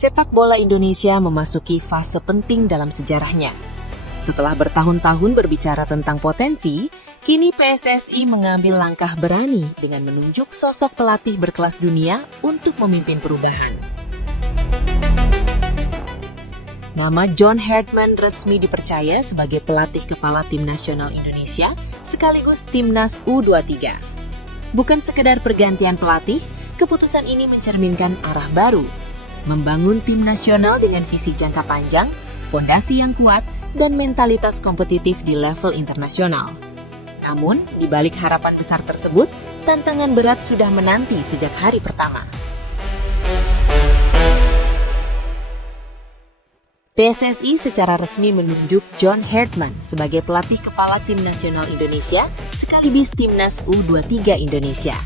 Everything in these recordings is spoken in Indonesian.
sepak bola Indonesia memasuki fase penting dalam sejarahnya. Setelah bertahun-tahun berbicara tentang potensi, kini PSSI mengambil langkah berani dengan menunjuk sosok pelatih berkelas dunia untuk memimpin perubahan. Nama John Herdman resmi dipercaya sebagai pelatih kepala tim nasional Indonesia sekaligus timnas U23. Bukan sekedar pergantian pelatih, keputusan ini mencerminkan arah baru, membangun tim nasional dengan visi jangka panjang, fondasi yang kuat, dan mentalitas kompetitif di level internasional. Namun, di balik harapan besar tersebut, tantangan berat sudah menanti sejak hari pertama. PSSI secara resmi menunjuk John Herdman sebagai pelatih kepala tim nasional Indonesia sekaligus timnas U23 Indonesia.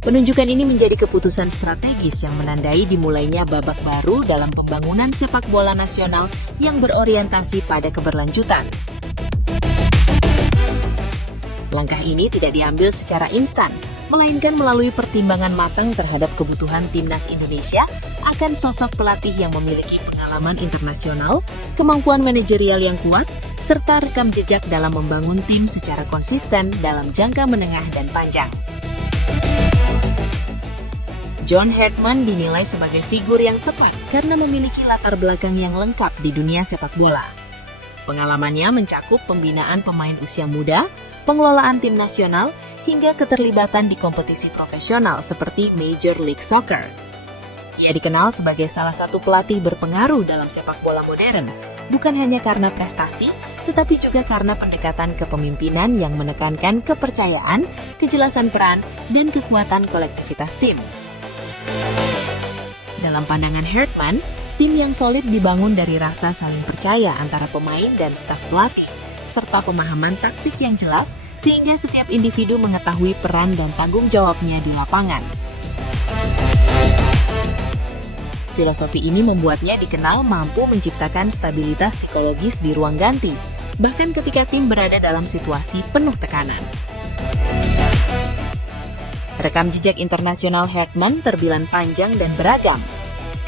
Penunjukan ini menjadi keputusan strategis yang menandai dimulainya babak baru dalam pembangunan sepak bola nasional yang berorientasi pada keberlanjutan. Langkah ini tidak diambil secara instan, melainkan melalui pertimbangan matang terhadap kebutuhan timnas Indonesia akan sosok pelatih yang memiliki pengalaman internasional, kemampuan manajerial yang kuat, serta rekam jejak dalam membangun tim secara konsisten dalam jangka menengah dan panjang. John Herdman dinilai sebagai figur yang tepat karena memiliki latar belakang yang lengkap di dunia sepak bola. Pengalamannya mencakup pembinaan pemain usia muda, pengelolaan tim nasional, hingga keterlibatan di kompetisi profesional seperti Major League Soccer. Ia dikenal sebagai salah satu pelatih berpengaruh dalam sepak bola modern, bukan hanya karena prestasi, tetapi juga karena pendekatan kepemimpinan yang menekankan kepercayaan, kejelasan peran, dan kekuatan kolektivitas tim. Dalam pandangan Herdman, tim yang solid dibangun dari rasa saling percaya antara pemain dan staf pelatih, serta pemahaman taktik yang jelas sehingga setiap individu mengetahui peran dan tanggung jawabnya di lapangan. Filosofi ini membuatnya dikenal mampu menciptakan stabilitas psikologis di ruang ganti, bahkan ketika tim berada dalam situasi penuh tekanan. Rekam jejak internasional Herdman terbilang panjang dan beragam.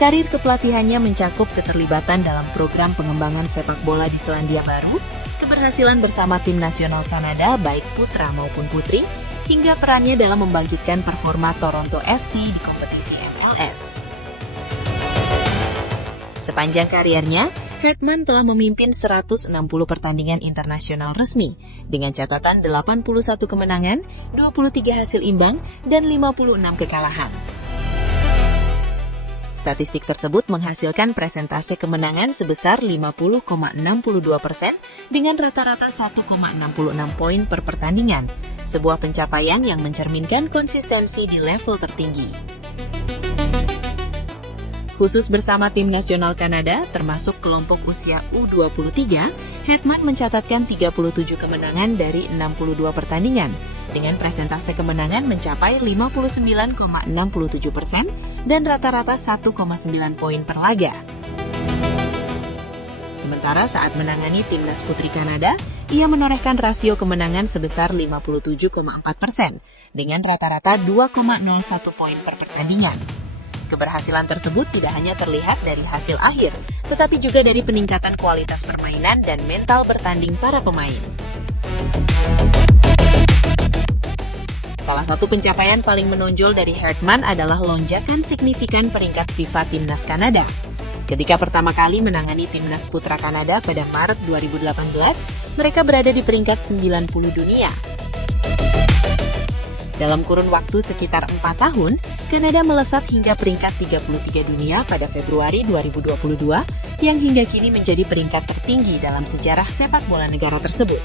Karir kepelatihannya mencakup keterlibatan dalam program pengembangan sepak bola di Selandia Baru, keberhasilan bersama tim nasional Kanada baik putra maupun putri, hingga perannya dalam membangkitkan performa Toronto FC di kompetisi MLS. Sepanjang karirnya, Herdman telah memimpin 160 pertandingan internasional resmi dengan catatan 81 kemenangan, 23 hasil imbang, dan 56 kekalahan. Statistik tersebut menghasilkan persentase kemenangan sebesar 50,62% dengan rata-rata 1,66 poin per pertandingan, sebuah pencapaian yang mencerminkan konsistensi di level tertinggi. Khusus bersama tim nasional Kanada, termasuk kelompok usia U23, Herdman mencatatkan 37 kemenangan dari 62 pertandingan, dengan persentase kemenangan mencapai 59,67% dan rata-rata 1,9 poin per laga. Sementara saat menangani timnas putri Kanada, ia menorehkan rasio kemenangan sebesar 57,4% dengan rata-rata 2,01 poin per pertandingan. Keberhasilan tersebut tidak hanya terlihat dari hasil akhir, tetapi juga dari peningkatan kualitas permainan dan mental bertanding para pemain. Salah satu pencapaian paling menonjol dari Herdman adalah lonjakan signifikan peringkat FIFA Timnas Kanada. Ketika pertama kali menangani Timnas Putra Kanada pada Maret 2018, mereka berada di peringkat 90 dunia. Dalam kurun waktu sekitar 4 tahun, Kanada melesat hingga peringkat 33 dunia pada Februari 2022, yang hingga kini menjadi peringkat tertinggi dalam sejarah sepak bola negara tersebut.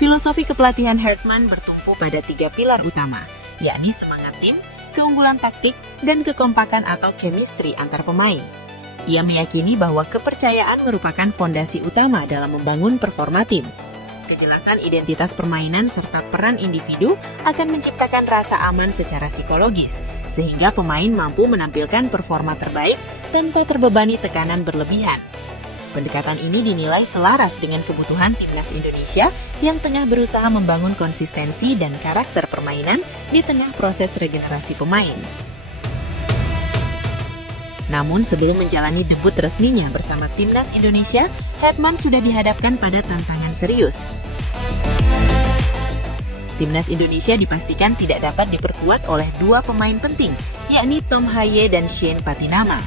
Filosofi kepelatihan Herdman bertumpu pada 3 pilar utama, yakni semangat tim, keunggulan taktik, dan kekompakan atau chemistry antar pemain. Ia meyakini bahwa kepercayaan merupakan fondasi utama dalam membangun performa tim. Kejelasan identitas permainan serta peran individu akan menciptakan rasa aman secara psikologis, sehingga pemain mampu menampilkan performa terbaik tanpa terbebani tekanan berlebihan. Pendekatan ini dinilai selaras dengan kebutuhan timnas Indonesia yang tengah berusaha membangun konsistensi dan karakter permainan di tengah proses regenerasi pemain. Namun sebelum menjalani debut resminya bersama Timnas Indonesia, Hetman sudah dihadapkan pada tantangan serius. Timnas Indonesia dipastikan tidak dapat diperkuat oleh dua pemain penting, yakni Tom Haye dan Shane Patinama.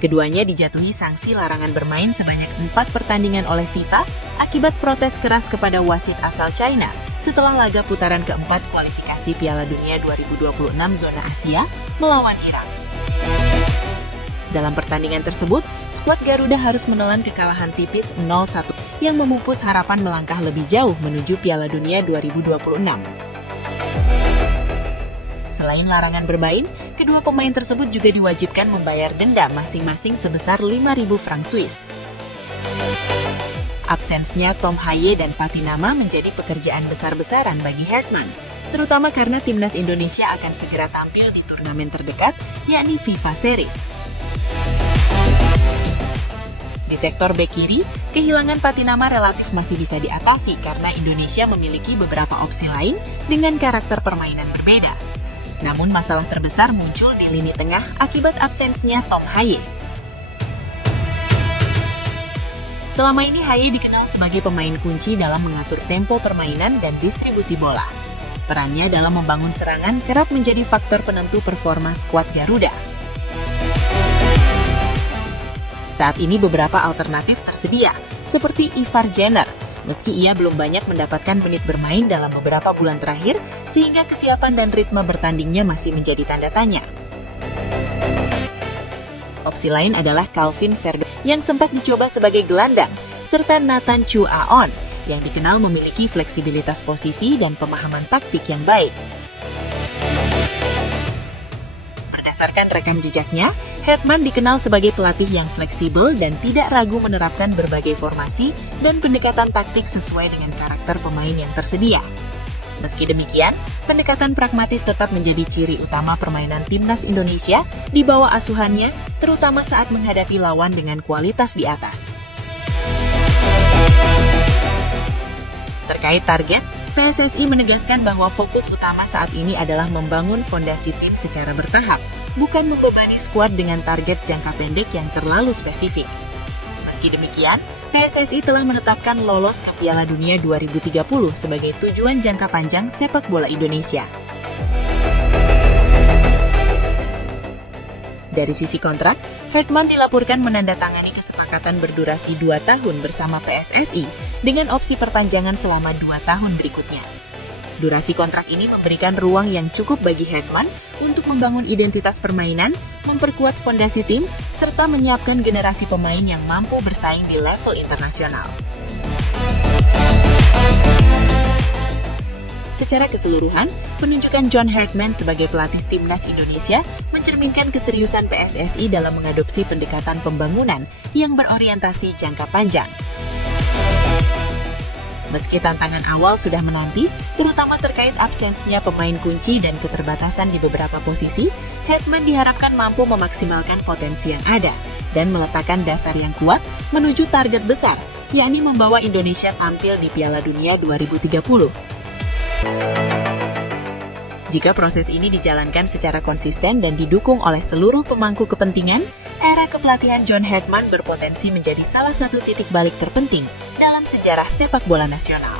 Keduanya dijatuhi sanksi larangan bermain sebanyak 4 pertandingan oleh FIFA akibat protes keras kepada wasit asal China setelah laga putaran keempat kualifikasi Piala Dunia 2026 zona Asia melawan Irak. Dalam pertandingan tersebut, skuad Garuda harus menelan kekalahan tipis 0-1 yang memupus harapan melangkah lebih jauh menuju Piala Dunia 2026. Selain larangan bermain, kedua pemain tersebut juga diwajibkan membayar denda masing-masing sebesar 5.000 franc Swiss. Absensnya Tom Haye dan Patinama menjadi pekerjaan besar-besaran bagi Hetman, terutama karena Timnas Indonesia akan segera tampil di turnamen terdekat, yakni FIFA Series. Di sektor bek kiri, kehilangan Patinama relatif masih bisa diatasi karena Indonesia memiliki beberapa opsi lain dengan karakter permainan berbeda. Namun masalah terbesar muncul di lini tengah akibat absensnya Tom Haye. Selama ini Haye dikenal sebagai pemain kunci dalam mengatur tempo permainan dan distribusi bola. Perannya dalam membangun serangan kerap menjadi faktor penentu performa skuad Garuda. Saat ini beberapa alternatif tersedia, seperti Ivar Jenner, meski ia belum banyak mendapatkan menit bermain dalam beberapa bulan terakhir, sehingga kesiapan dan ritme bertandingnya masih menjadi tanda tanya. Opsi lain adalah Calvin Verdonk yang sempat dicoba sebagai gelandang, serta Nathan Chu Aon yang dikenal memiliki fleksibilitas posisi dan pemahaman taktik yang baik. Berdasarkan rekam jejaknya, Hetman dikenal sebagai pelatih yang fleksibel dan tidak ragu menerapkan berbagai formasi dan pendekatan taktik sesuai dengan karakter pemain yang tersedia. Meski demikian, pendekatan pragmatis tetap menjadi ciri utama permainan Timnas Indonesia di bawah asuhannya, terutama saat menghadapi lawan dengan kualitas di atas. Terkait target, PSSI menegaskan bahwa fokus utama saat ini adalah membangun fondasi tim secara bertahap, bukan membebani skuad dengan target jangka pendek yang terlalu spesifik. Meski demikian, PSSI telah menetapkan lolos ke Piala Dunia 2030 sebagai tujuan jangka panjang sepak bola Indonesia. Dari sisi kontrak, Hetman dilaporkan menandatangani kesepakatan berdurasi 2 tahun bersama PSSI dengan opsi perpanjangan selama 2 tahun berikutnya. Durasi kontrak ini memberikan ruang yang cukup bagi Hetman untuk membangun identitas permainan, memperkuat fondasi tim, serta menyiapkan generasi pemain yang mampu bersaing di level internasional. Secara keseluruhan, penunjukan John Hetman sebagai pelatih Timnas Indonesia mencerminkan keseriusan PSSI dalam mengadopsi pendekatan pembangunan yang berorientasi jangka panjang. Meski tantangan awal sudah menanti, terutama terkait absensinya pemain kunci dan keterbatasan di beberapa posisi, Hetman diharapkan mampu memaksimalkan potensi yang ada dan meletakkan dasar yang kuat menuju target besar, yakni membawa Indonesia tampil di Piala Dunia 2030. Jika proses ini dijalankan secara konsisten dan didukung oleh seluruh pemangku kepentingan, era kepelatihan John Hetman berpotensi menjadi salah satu titik balik terpenting dalam sejarah sepak bola nasional.